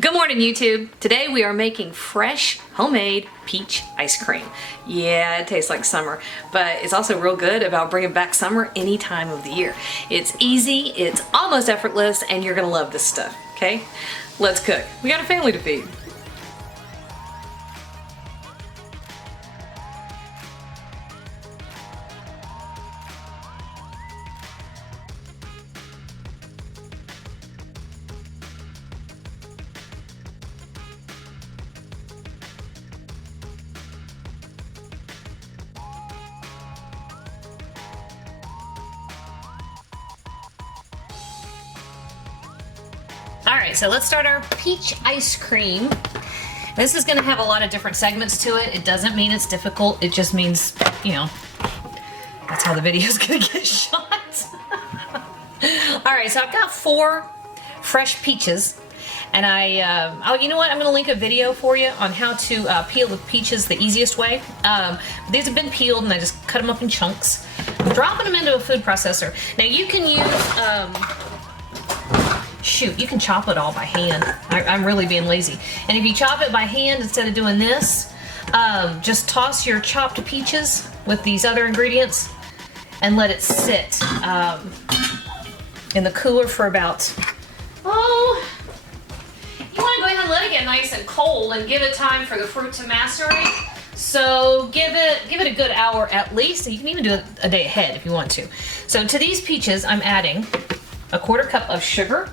Good morning, YouTube. Today we are making fresh homemade peach ice cream. Yeah, it tastes like summer, but it's also real good about bringing back summer any time of the year. It's easy, it's almost effortless, and you're gonna love this stuff, okay? Let's cook. We got a family to feed. Alright, so let's start our peach ice cream. This is going to have a lot of different segments to it. It doesn't mean it's difficult, it just means, you know, that's how the video is going to get shot. Alright, so I've got 4 fresh peaches, and oh, you know what? I'm going to link a video for you on how to peel the peaches the easiest way. These have been peeled, and I just cut them up in chunks. I'm dropping them into a food processor. Now you can use, shoot, you can chop it all by hand. I'm really being lazy. And if you chop it by hand instead of doing this, just toss your chopped peaches with these other ingredients and let it sit in the cooler for about, oh, you want to go ahead and let it get nice and cold and give it time for the fruit to macerate. So give it a good hour at least. You can even do it a day ahead if you want to. So to these peaches, I'm adding a 1/4 cup of sugar.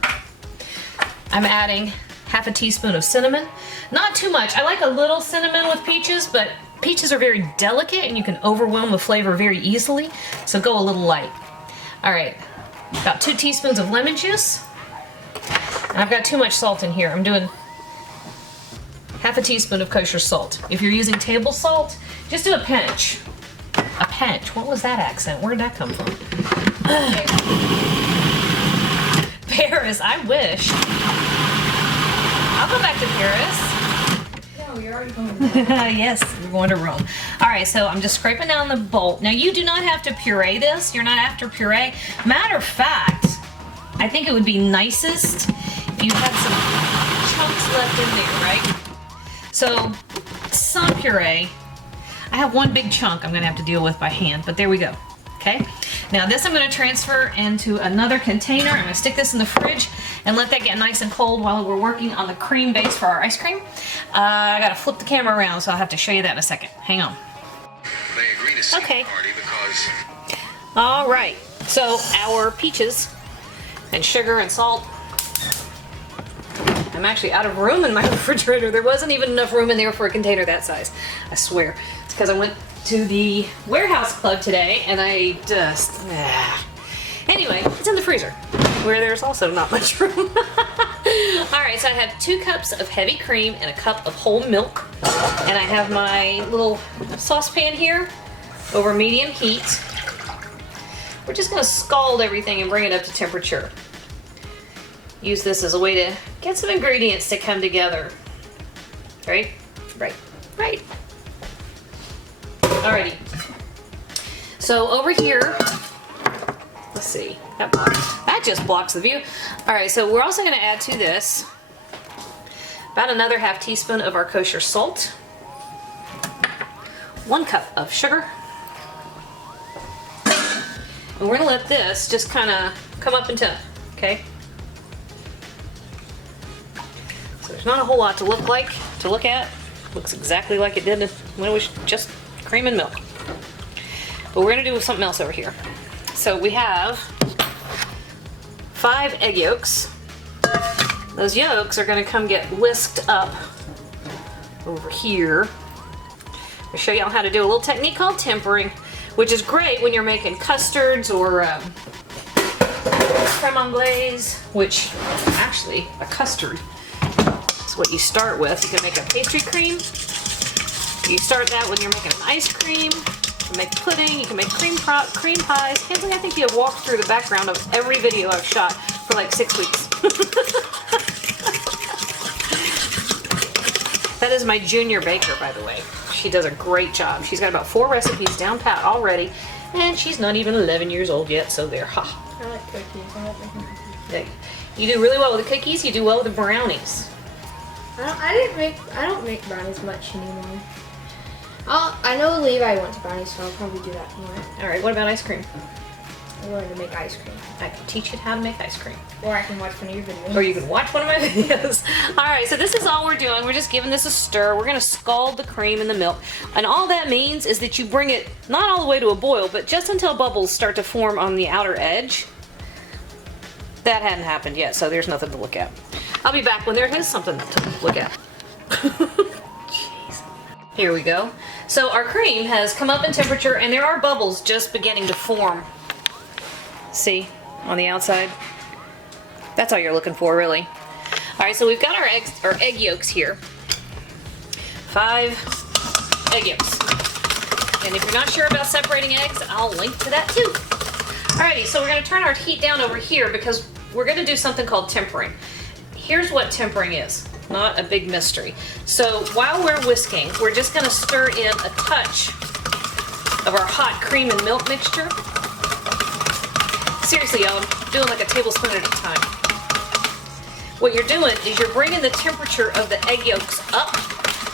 I'm adding 1/2 teaspoon of cinnamon. Not too much. I like a little cinnamon with peaches, but peaches are very delicate and you can overwhelm the flavor very easily, so go a little light. Alright, about 2 teaspoons of lemon juice. And I've got too much salt in here. I'm doing 1/2 teaspoon of kosher salt. If you're using table salt, just do a pinch. A pinch? What was that accent? Where did that come from? Paris, I wish. I'll go back to Paris. No, you're already going to Rome. Yes, we're going to Rome. Alright, so I'm just scraping down the bowl. Now you do not have to puree this. You're not after puree. Matter of fact, I think it would be nicest if you had some chunks left in there, right? So, some puree. I have one big chunk I'm going to have to deal with by hand, but there we go. Okay? Now this I'm going to transfer into another container. I'm going to stick this in the fridge and let that get nice and cold while we're working on the cream base for our ice cream. I got to flip the camera around, so I'll have to show you that in a second. Hang on. They agree to see Okay. the party because... Alright, so our peaches and sugar and salt. I'm actually out of room in my refrigerator. There wasn't even enough room in there for a container that size. I swear. It's because I went to the warehouse club today and I just... Anyway, it's in the freezer where there's also not much room. Alright, so I have 2 cups of heavy cream and a cup of whole milk. And I have my little saucepan here over medium heat. We're just going to scald everything and bring it up to temperature. Use this as a way to get some ingredients to come together. Right? Right. Right. Alrighty. So over here, let's see. That just blocks the view. Alright, so we're also going to add to this about another 1/2 teaspoon of our kosher salt. 1 cup of sugar. And we're going to let this just kind of come up and temp, okay? So there's not a whole lot to look at. Looks exactly like it did when it was just cream and milk. But we're going to do something else over here. So we have 5 egg yolks. Those yolks are going to come get whisked up over here. I'll show y'all how to do a little technique called tempering, which is great when you're making custards or creme anglaise, which actually a custard is what you start with. You can make a pastry cream. You start that when you're making an ice cream. You can make pudding. You can make cream pies. Kinsley, I think you have walked through the background of every video I've shot for like 6 weeks. That is my junior baker, by the way. She does a great job. She's got about 4 recipes down pat already, and she's not even 11 years old yet, so there. Ha. I like cookies. I like making cookies. You do really well with the cookies. You do well with the brownies. I don't make brownies much anymore. I know Levi wants brownies, so I'll probably do that more. All right, what about ice cream? I'm going to make ice cream. I can teach you how to make ice cream. Or I can watch one of your videos. Or you can watch one of my videos. All right, so this is all we're doing. We're just giving this a stir. We're gonna scald the cream in the milk. And all that means is that you bring it not all the way to a boil, but just until bubbles start to form on the outer edge. That hadn't happened yet, so there's nothing to look at. I'll be back when there is something to look at. Jeez. Here we go. So our cream has come up in temperature and there are bubbles just beginning to form. See, on the outside. That's all you're looking for, really. All right, so we've got our egg yolks here. 5 egg yolks. And if you're not sure about separating eggs, I'll link to that too. Alrighty, so we're gonna turn our heat down over here because we're gonna do something called tempering. Here's what tempering is, not a big mystery. So while we're whisking, we're just gonna stir in a touch of our hot cream and milk mixture. Seriously, y'all, I'm doing like a tablespoon at a time. What you're doing is you're bringing the temperature of the egg yolks up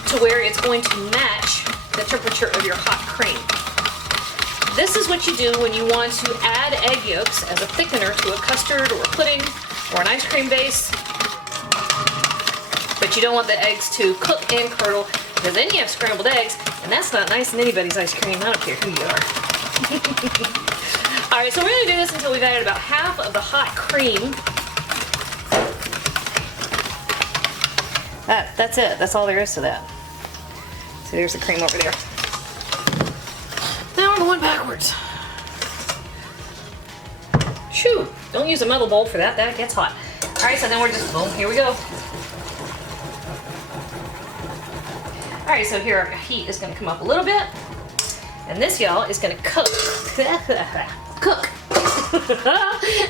to where it's going to match the temperature of your hot cream. This is what you do when you want to add egg yolks as a thickener to a custard or a pudding or an ice cream base. But you don't want the eggs to cook and curdle because then you have scrambled eggs and that's not nice in anybody's ice cream. I don't care who you are. All right, so we're gonna do this until we've added about half of the hot cream. That's it. That's all there is to that. See, there's the cream over there. Now we're going backwards. Shoo! Don't use a metal bowl for that. That gets hot. All right, so then we're just boom. Here we go. All right, so here our heat is going to come up a little bit, and this, y'all, is going to cook. Cook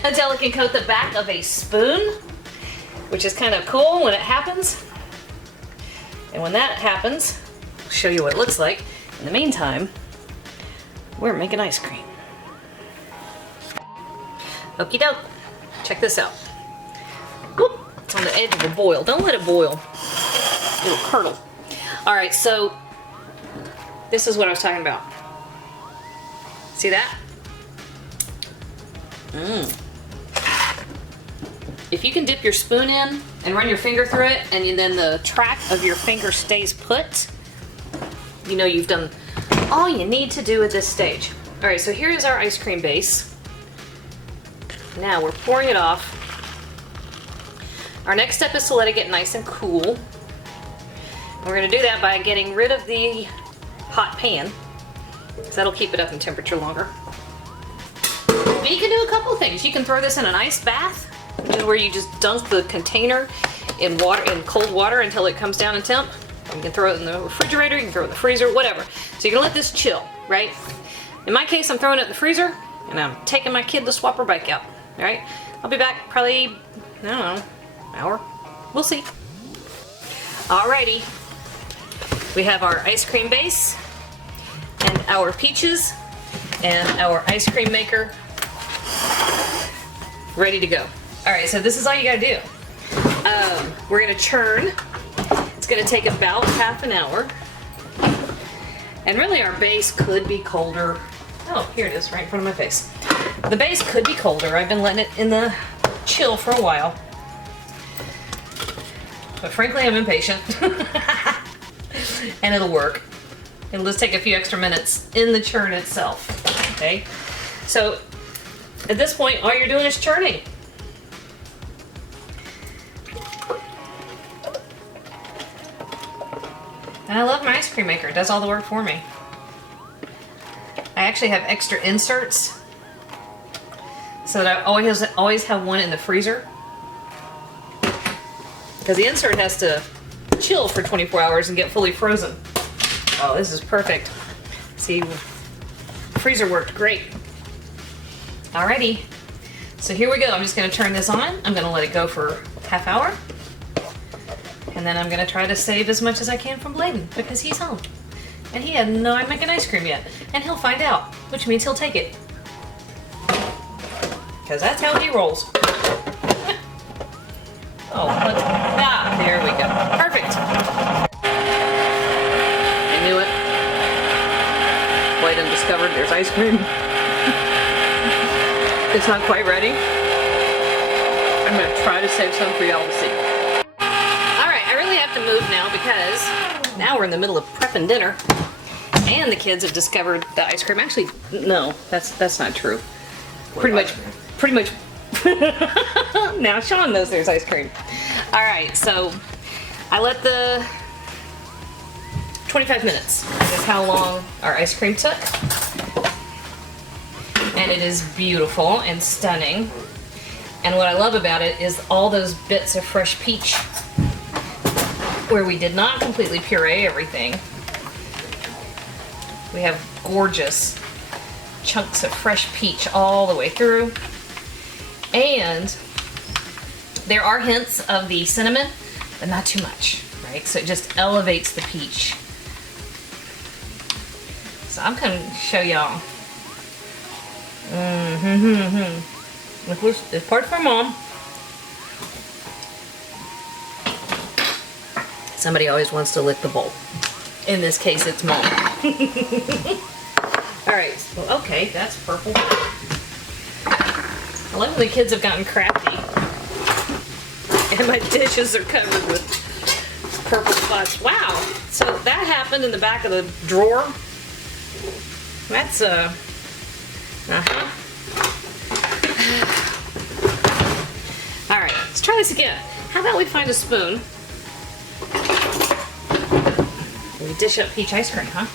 until it can coat the back of a spoon, which is kind of cool when it happens. And when that happens, I'll show you what it looks like. In the meantime, we're making ice cream. Okie doke. Check this out. Whoop. It's on the edge of a boil. Don't let it boil. It'll curdle. All right, so this is what I was talking about. See that? If you can dip your spoon in and run your finger through it and then the track of your finger stays put, you know you've done all you need to do at this stage. All right, so here is our ice cream base. Now we're pouring it off. Our next step is to let it get nice and cool. And we're gonna do that by getting rid of the hot pan, because that'll keep it up in temperature longer. But you can do a couple of things. You can throw this in an ice bath, which is where you just dunk the container in cold water until it comes down in temp. You can throw it in the refrigerator, you can throw it in the freezer, whatever. So you're gonna let this chill, right? In my case, I'm throwing it in the freezer, and I'm taking my kid to swap her bike out, all right? I'll be back probably, I don't know, hour. We'll see. Alrighty. We have our ice cream base, and our peaches, and our ice cream maker ready to go. All right, so this is all you gotta do. We're gonna churn. It's gonna take about half an hour. And really our base could be colder. Oh, here it is, right in front of my face. The base could be colder. I've been letting it in the chill for a while. But frankly, I'm impatient. And it'll work. It'll just take a few extra minutes in the churn itself, okay? So, at this point, all you're doing is churning. And I love my ice cream maker. It does all the work for me. I actually have extra inserts so that I always have one in the freezer. Because the insert has to chill for 24 hours and get fully frozen. Oh, this is perfect. See, freezer worked great. Alrighty, so here we go. I'm just gonna turn this on. I'm gonna let it go for half hour. And then I'm gonna try to save as much as I can from Bladen because he's home. And he hadn't know I'm making ice cream yet. And he'll find out, which means he'll take it. Because that's how he rolls. Oh, there we go. Perfect. discovered there's ice cream. It's not quite ready. I'm gonna try to save some for y'all to see. Alright, I really have to move now because now we're in the middle of prepping dinner. And the kids have discovered the ice cream. Actually, no, that's not true. Pretty much. Now Sean knows there's ice cream. Alright, so I let the 25 minutes is how long our ice cream took. And it is beautiful and stunning. And what I love about it is all those bits of fresh peach where we did not completely puree everything. We have gorgeous chunks of fresh peach all the way through. And there are hints of the cinnamon, but not too much, right? So it just elevates the peach. So I'm gonna show y'all. This part for Mom. Somebody always wants to lick the bowl. In this case, it's Mom. Alright, well, okay, that's purple. I love when the kids have gotten crafty. And my dishes are covered with purple spots. Wow, so that happened in the back of the drawer. That's, Alright, let's try this again. How about we find a spoon? We dish up peach ice cream, huh?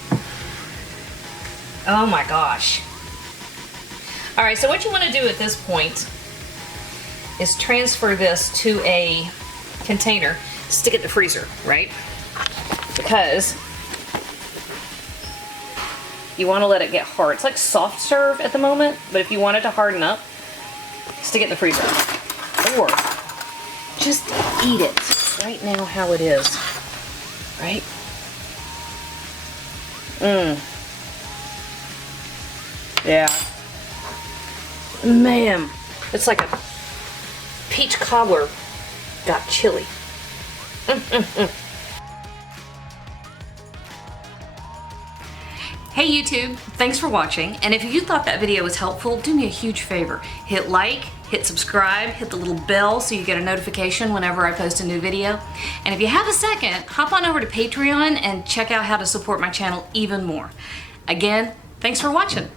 Oh my gosh. Alright, so what you want to do at this point is transfer this to a container, stick it in the freezer, right? Because you want to let it get hard. It's like soft serve at the moment, but if you want it to harden up, stick it in the freezer. Or just eat it right now how it is, right? Yeah. Man, it's like a peach cobbler got chili. Hey YouTube, thanks for watching, and if you thought that video was helpful, do me a huge favor. Hit like, hit subscribe, hit the little bell so you get a notification whenever I post a new video. And if you have a second, hop on over to Patreon and check out how to support my channel even more. Again, thanks for watching.